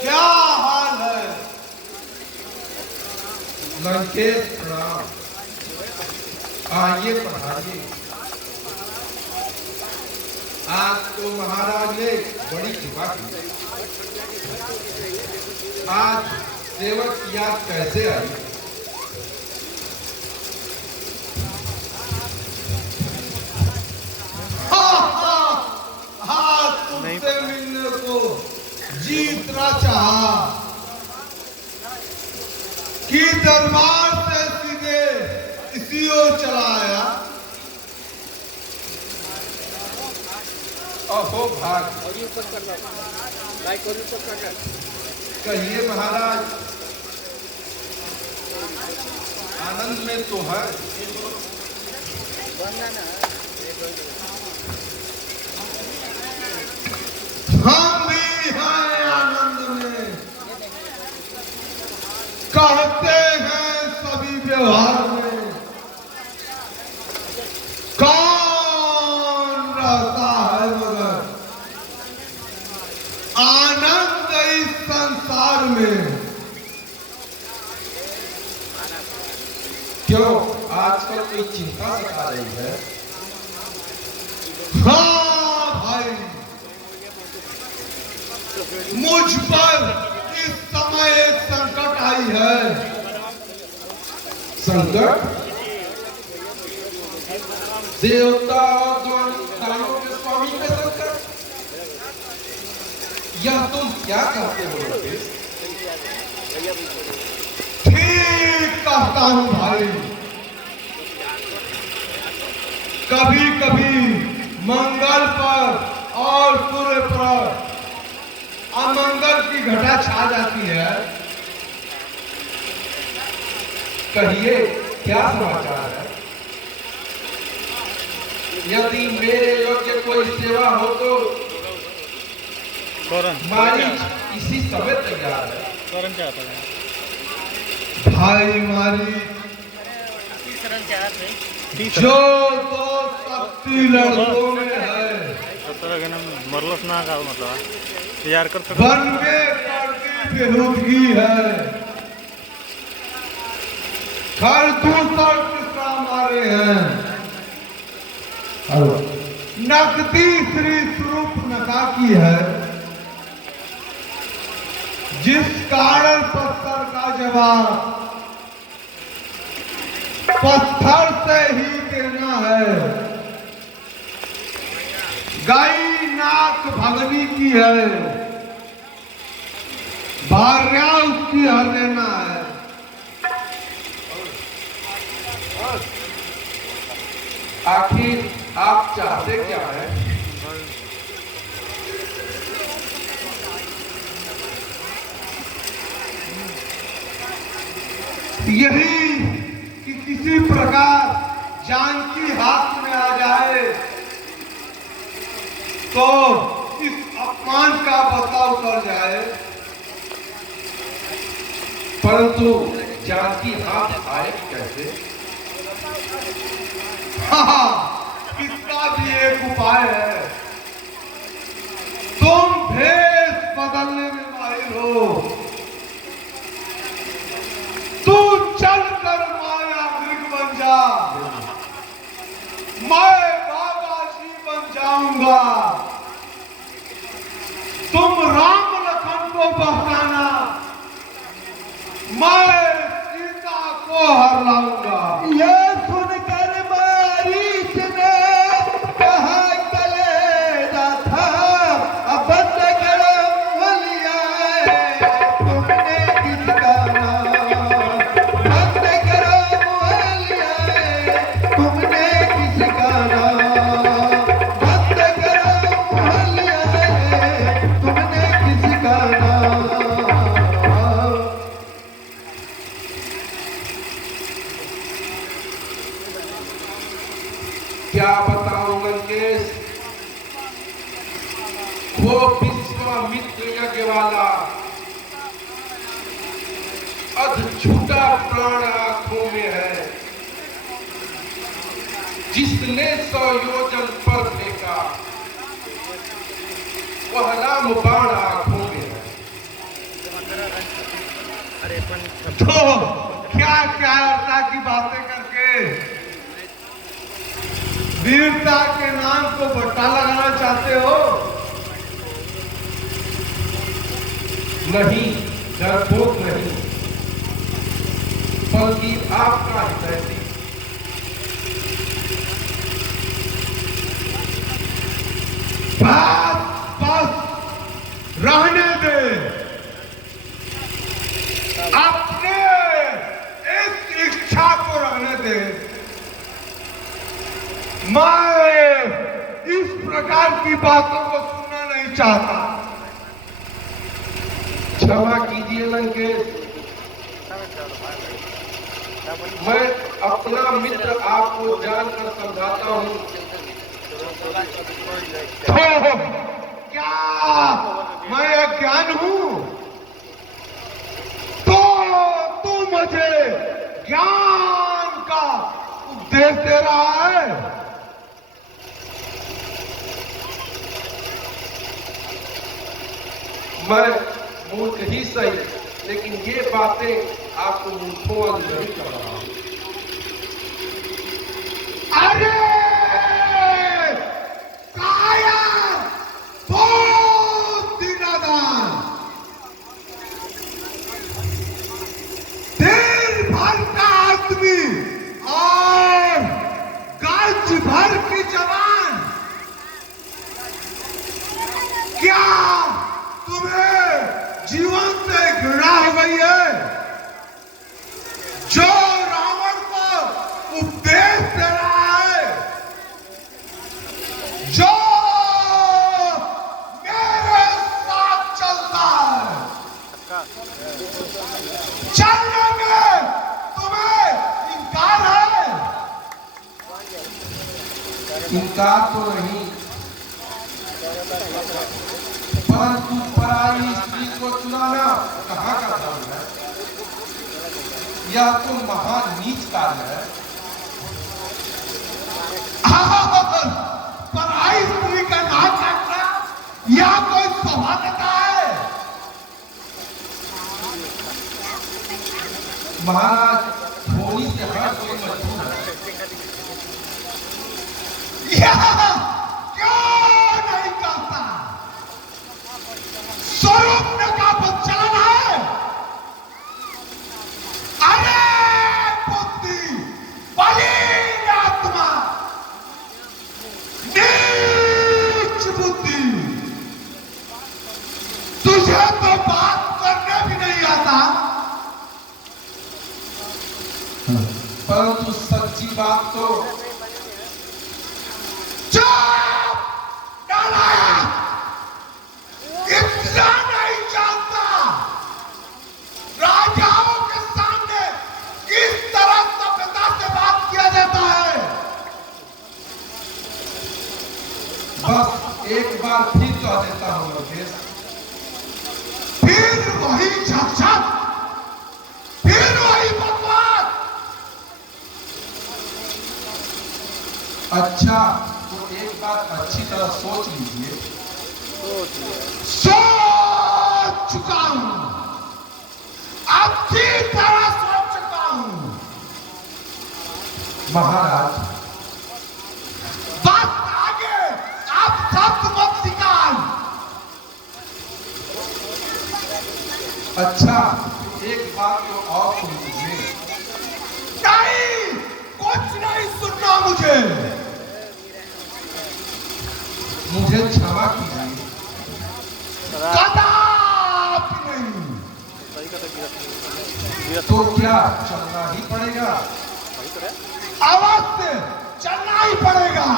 क्या हाल है? लंकेश प्रणाम। आइए पढ़ाइए। आज तो महाराज ने बड़ी कृपा की। आज सेवक की याद कैसे आई? हाँ, तुमसे मिलने को जी इतना चाहा कि दरबार से सीधे इसी ओर चला आया। अहो भाग। कहिए महाराज, आनंद में तो है। हम भी हैं आनंद में। कहते हैं सभी व्यवहार में कौन रहता है मगर आनंद इस संसार में। क्यों आजकल कोई चिंता सता रही है? हाँ भाई, मुझ पर इस समय एक संकट आई है। संकट? देवता और दानवों के स्वामी में संकट? यह तुम क्या कहते हो? ठीक कहता हूं भाई। कभी कभी मंगल पर और सूर्य पर अमंगल की घटा छा जाती है। कहिए क्या समाचार है? यदि मेरे योग्य कोई सेवा हो तो मारीच इसी समय तैयार है। भाई मारीच जो तो शक्ति लड़कों में है, मरलस ना का मतलब तैयार कर सकते बनवे करती बेहूदगी है। हर दूसर किस्सा मारे हैं। नकदी श्री स्वरूप नका की है, जिस कारण पत्थर का जवाब पत्थर से ही देना है। गाय नाक भगनी की है, भार्या उसकी हर लेना है। आखिर आप चाहते क्या है? यही कि किसी प्रकार जानकी हाथ में आ जाए तो इस अपमान का बदला उतर जाए। परंतु जानकी हाथ आए कैसे? इसका भी एक उपाय है। तुम भेष बदलने में माहिर हो। तू चल कर माया मृग बन जा, मैं बाबा जी बन जाऊंगा। तुम राम लखन को बहकाना, मैं सीता को हर लाऊंगा। ये सुनकर मारीच ने कहा कलेजा था, अब बंद करो मुहलिया, तुमने किसका नाम? बंद करो मुहलिया, तुमने किसका नाम? बंद करो मुहलिया, तुमने किसका नाम? क्या बताऊं लंकेश, वो विश्वामित्र यज्ञ वाला अधझूठा प्राण आंखों में है, जिसने 100 योजन पर फेंका, वह राम बाण आंखों में है। तो क्या वीरता की बातें करके वीरता के नाम को बट्टा लगाना चाहते हो? नहीं, डरपोक नहीं, बल्कि आपका हृदय बस बस रहने दे। अपने इस इच्छा को रहने दे। मैं इस प्रकार की बातों को सुनना नहीं चाहता। क्षमा कीजिए लंकेश, मैं अपना मित्र आपको जानकर समझाता हूँ। तो क्या मैं अज्ञान हूं? तो तू मुझे ज्ञान का उपदेश दे रहा है? मैं मूर्ख ही सही, लेकिन ये बातें आपको मूर्खों वाली नहीं कर रहा हूं। अरे काया बहुत दीनादार, दिन भर का आदमी और गज भर की जवान, क्या तुम्हें जीवन से घृणा हो गई है? जो रावण को उपदेश दे रहा है, जो मेरे साथ चलता है, चलने में तुम्हें इनकार है? इनकार तो नहीं, परंतु पराई स्त्री को चुराना कहाँ का धर्म है? यह तो महान नीच कार्य है। पराई स्त्री का नाम रखना यह कोई सौभाग्यता है? महाराज, धोनी से हर कोई मजबूर है। यह क्यों नहीं करता? स्वरूप का बच्चान है। अरे बुद्धि, बलिन आत्मा, नीच बुद्धि, तुझे तो बात करने भी नहीं आता। परंतु सच्ची बात तो चुप! नालायक! इतना नहीं जानता राजाओं के सामने किस तरह सभ्यता से बात किया जाता है। बस एक बार फिर कह देता हूँ लोकेश, फिर वही झकझक, फिर वही बकवास। अच्छा तो एक बात अच्छी तरह सोच लीजिए। सोच चुका हूं, अच्छी तरह सोच चुका हूं। महाराज, बस आगे आप शब्द मत निकाल। अच्छा एक बात तो और सुन लीजिए। नहीं, कुछ नहीं सुनना मुझे। मुझे क्षमा कीजिए। कदापि नहीं। तो क्या चलना ही पड़ेगा? अवश्य चलना ही पड़ेगा।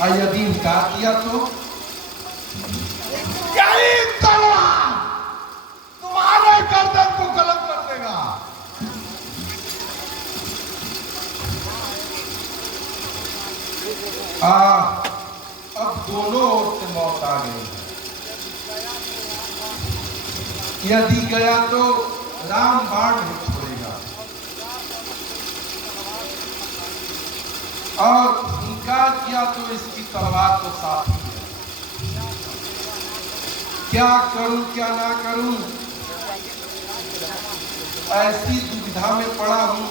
और यदि इनकार किया तो? यही तलवार तुम्हारे गर्दन को गलत कर देगा। अब दोनों ओर से मौत आ गई। यदि गया तो राम बाण नहीं छोड़ेगा, और इनकार किया तो इसकी तलवार तो साथ ही है। क्या करूं क्या ना करूं, ऐसी दुविधा में पड़ा हूं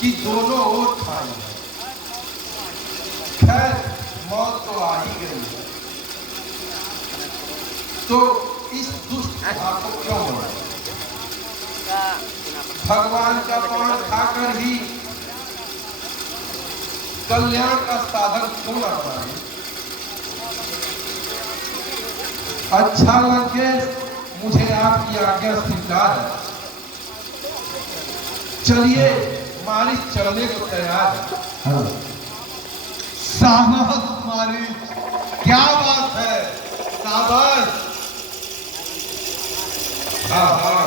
कि दोनों ओर खाई है। खैर मौत तो आ ही गई है, तो इस दुष्ट को क्यों मनाएं? भगवान का पान खाकर ही कल्याण का साधन क्यों न बनाए? अच्छा लंकेश, मुझे आपकी आज्ञा स्वीकार है। चलिए, मालिक चलने को तैयार है। शाबाश मालिक, क्या बात है, शाबाश। हाँ हाँ